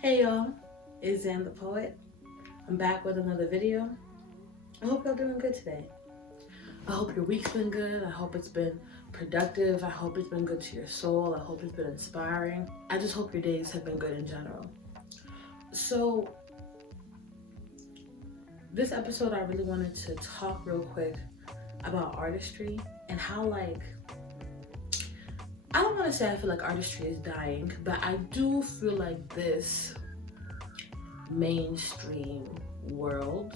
Hey y'all, it's Zan the Poet. I'm back with another video. I hope y'all doing good today. I hope your week's been good. I hope it's been productive. I hope it's been good to your soul. I hope it's been inspiring. I just hope your days have been good in general. So this episode, I really wanted to talk real quick about artistry and how, I don't want to say I feel like artistry is dying, but I do feel like this mainstream world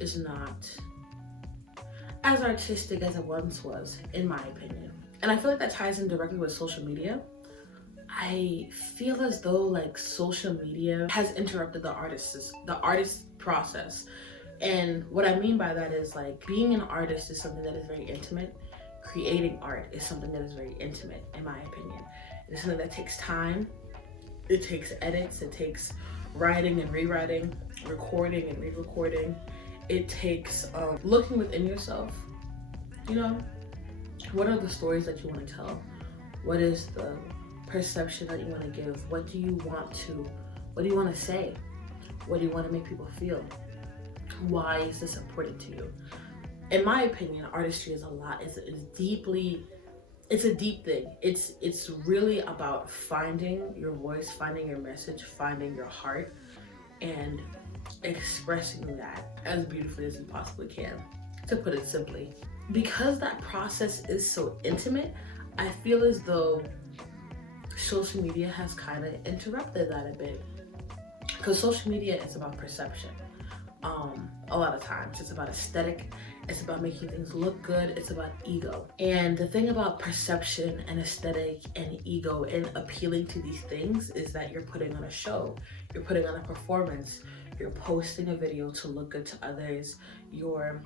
is not as artistic as it once was, in my opinion. And I feel like that ties in directly with social media. I feel as though social media has interrupted the artist process. And what I mean by that is being an artist is something that is very intimate. Creating art is something that is very intimate, in my opinion. It's something that takes time. It takes edits, it takes writing and rewriting, recording and re-recording. It takes looking within yourself. You know, what are the stories that you want to tell? What is the perception that you want to give? What do you want to say? What do you want to make people feel? Why is this important to you? In my opinion, artistry is it's a deep thing. It's really about finding your voice, finding your message, finding your heart, and expressing that as beautifully as you possibly can, to put it simply. Because that process is so intimate, I feel as though social media has kind of interrupted that a bit. Because social media is about perception. A lot of times it's about aesthetic, it's about making things look good, it's about ego. And the thing about perception and aesthetic and ego and appealing to these things is that you're putting on a show, you're putting on a performance, you're posting a video to look good to others, you're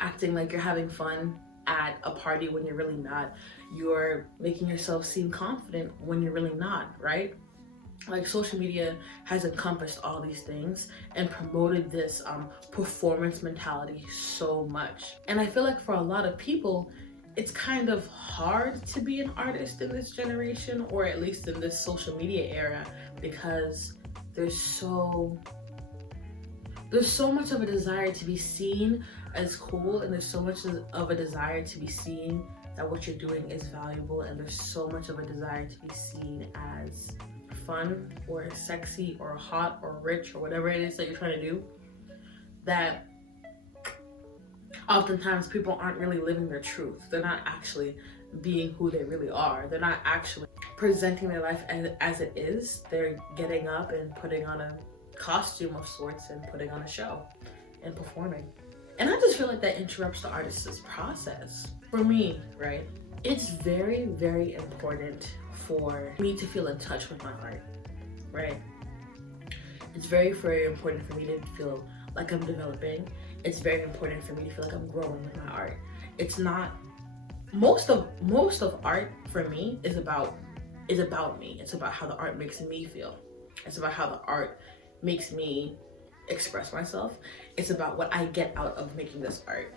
acting like you're having fun at a party when you're really not, you're making yourself seem confident when you're really not, right? Social media has encompassed all these things and promoted this performance mentality so much. And I feel like for a lot of people, it's kind of hard to be an artist in this generation, or at least in this social media era, because there's so much of a desire to be seen as cool, and there's so much of a desire to be seen that what you're doing is valuable, and there's so much of a desire to be seen as fun or sexy or hot or rich or whatever it is that you're trying to do, that oftentimes people aren't really living their truth. They're not actually being who they really are. They're not actually presenting their life as it is. They're getting up and putting on a costume of sorts and putting on a show and performing. And I just feel like that interrupts the artist's process. For me, right, it's very, very important for me to feel in touch with my art, right? It's very, very important for me to feel like I'm developing. It's very important for me to feel like I'm growing with my art. It's not, most of art for me is about me. It's about how the art makes me feel. It's about how the art makes me express myself. It's about what I get out of making this art,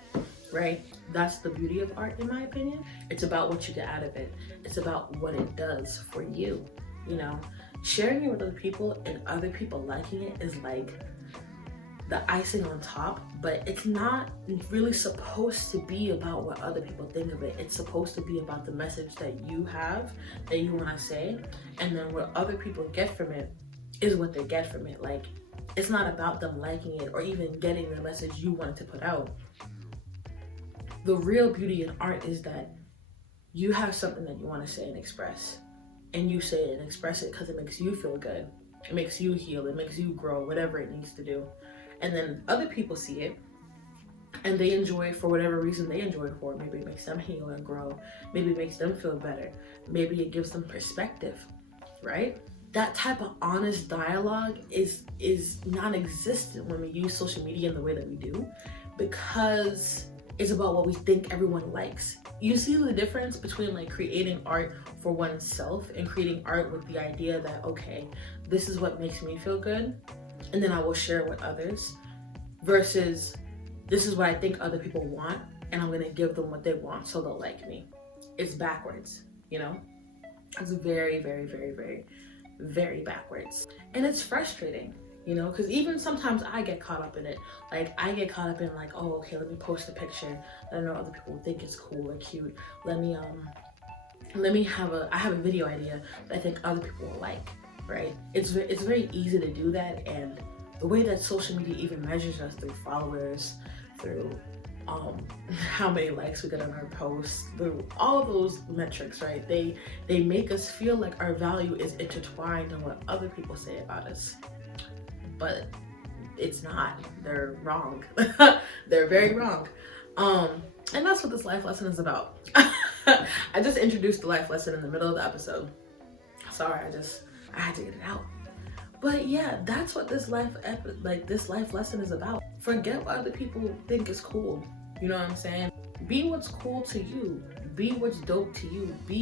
right? That's the beauty of art, in my opinion. It's about what you get out of it. It's about what it does for you, you know? Sharing it with other people and other people liking it is like the icing on top, but it's not really supposed to be about what other people think of it. It's supposed to be about the message that you have, that you want to say, and then what other people get from it is what they get from it. It's not about them liking it or even getting the message you wanted to put out. The real beauty in art is that you have something that you want to say and express, and you say it and express it because it makes you feel good. It makes you heal, it makes you grow, whatever it needs to do. And then other people see it and they enjoy it for whatever reason they enjoy it for. Maybe it makes them heal and grow. Maybe it makes them feel better. Maybe it gives them perspective, right? That type of honest dialogue is non-existent when we use social media in the way that we do, because it's about what we think everyone likes. You see the difference between creating art for oneself and creating art with the idea that, okay, this is what makes me feel good, and then I will share it with others, versus this is what I think other people want, and I'm gonna give them what they want so they'll like me. It's backwards, you know? It's very, very, very, very very backwards. And it's frustrating, you know, because even sometimes I get caught up in it. Like, I get caught up in like, oh, okay, let me post a picture. I know other people think it's cool or cute. Let me have a video idea that I think other people will like, right? It's very easy to do that, and the way that social media even measures us through followers, through how many likes we get on our posts, through all those metrics, right? They make us feel like our value is intertwined in what other people say about us, but it's not. They're wrong. They're very wrong. And that's what this life lesson is about. I just introduced the life lesson in the middle of the episode. Sorry, I had to get it out. But yeah, that's what this life lesson is about. Forget what other people think is cool. You know what I'm saying? Be what's cool to you. Be what's dope to you. Be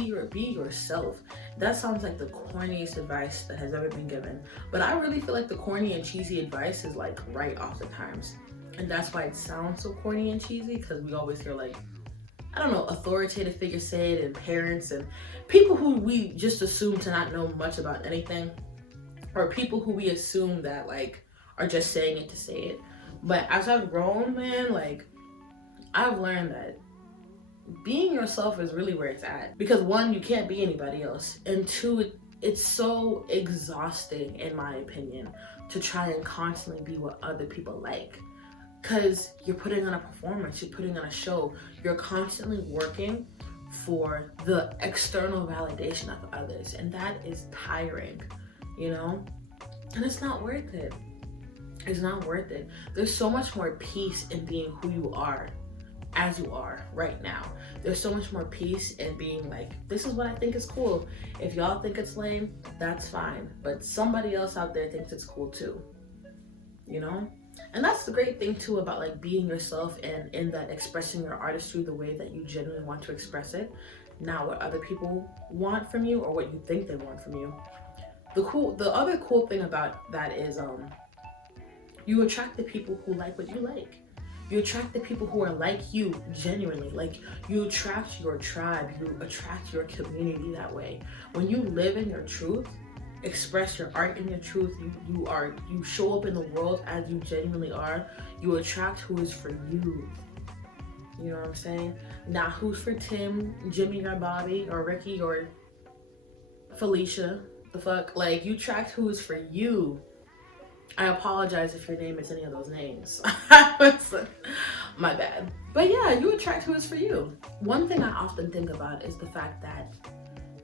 yourself. That sounds like the corniest advice that has ever been given. But I really feel like the corny and cheesy advice is like right oftentimes. And that's why it sounds so corny and cheesy, because we always hear like, I don't know, authoritative figures say it, and parents and people who we just assume to not know much about anything, or people who we assume that like are just saying it to say it. But as I've grown, man, like I've learned that being yourself is really where it's at. Because one, you can't be anybody else, and two, it's so exhausting, in my opinion, to try and constantly be what other people like. Because you're putting on a performance, you're putting on a show, you're constantly working for the external validation of others, and that is tiring, you know? And it's not worth it. It's not worth it. There's so much more peace in being who you are as you are right now. There's so much more peace in being like, this is what I think is cool. If y'all think it's lame, that's fine. But somebody else out there thinks it's cool too, you know? And that's the great thing too about like being yourself, and in that expressing your artistry the way that you genuinely want to express it, not what other people want from you or what you think they want from you. The other cool thing about that is you attract the people who like what you like. You attract the people who are like you genuinely. Like, you attract your tribe, you attract your community that way. When you live in your truth, express your art in your truth, you show up in the world as you genuinely are, you attract who is for you. You know what I'm saying? Not who's for Tim, Jimmy, or Bobby, or Ricky, or Felicia. The fuck? Like, you attract who is for you. I apologize if your name is any of those names. My bad. But yeah, you attract who is for you. One thing I often think about is the fact that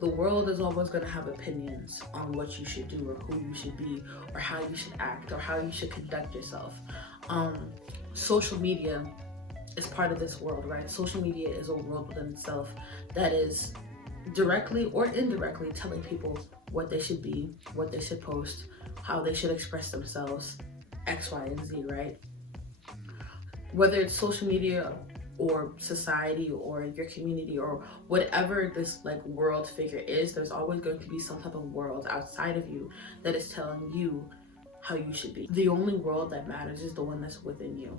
the world is always going to have opinions on what you should do, or who you should be, or how you should act, or how you should conduct yourself. Social media is part of this world, right? Social media is a world within itself that is directly or indirectly telling people what they should be, what they should post, how they should express themselves, X, Y, and Z, right? Whether it's social media or society or your community or whatever this like world figure is, there's always going to be some type of world outside of you that is telling you how you should be. The only world that matters is the one that's within you.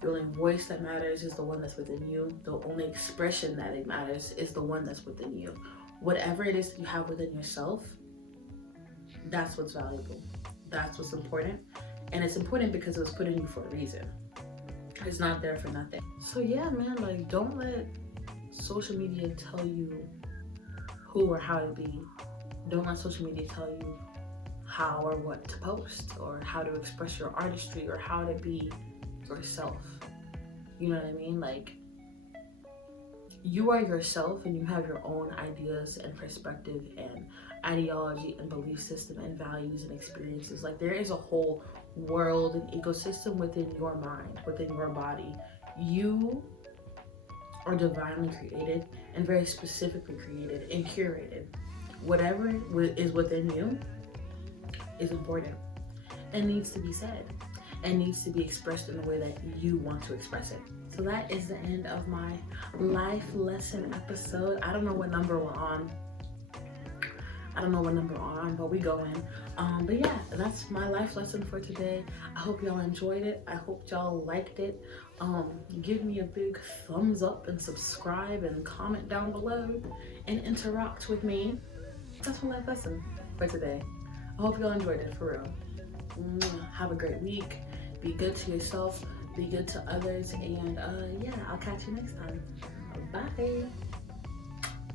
The only voice that matters is the one that's within you. The only expression that it matters is the one that's within you. Whatever it is that you have within yourself, that's what's valuable. That's what's important. And it's important because it was put in you for a reason. It's not there for nothing. So yeah, man, like, don't let social media tell you who or how to be. Don't let social media tell you how or what to post, or how to express your artistry, or how to be yourself. You know what I mean? Like, you are yourself, and you have your own ideas and perspective and ideology and belief system and values and experiences. Like, there is a whole world and ecosystem within your mind, within your body. You are divinely created and very specifically created and curated. Whatever is within you is important and needs to be said and needs to be expressed in the way that you want to express it. So that is the end of my life lesson episode. I don't know what number we're on. But we going. But yeah, that's my life lesson for today. I hope y'all enjoyed it. I hope y'all liked it. Give me a big thumbs up and subscribe and comment down below and interact with me. That's my life lesson for today. I hope y'all enjoyed it, for real. Have a great week. Be good to yourself. Be good to others. And yeah, I'll catch you next time. Bye.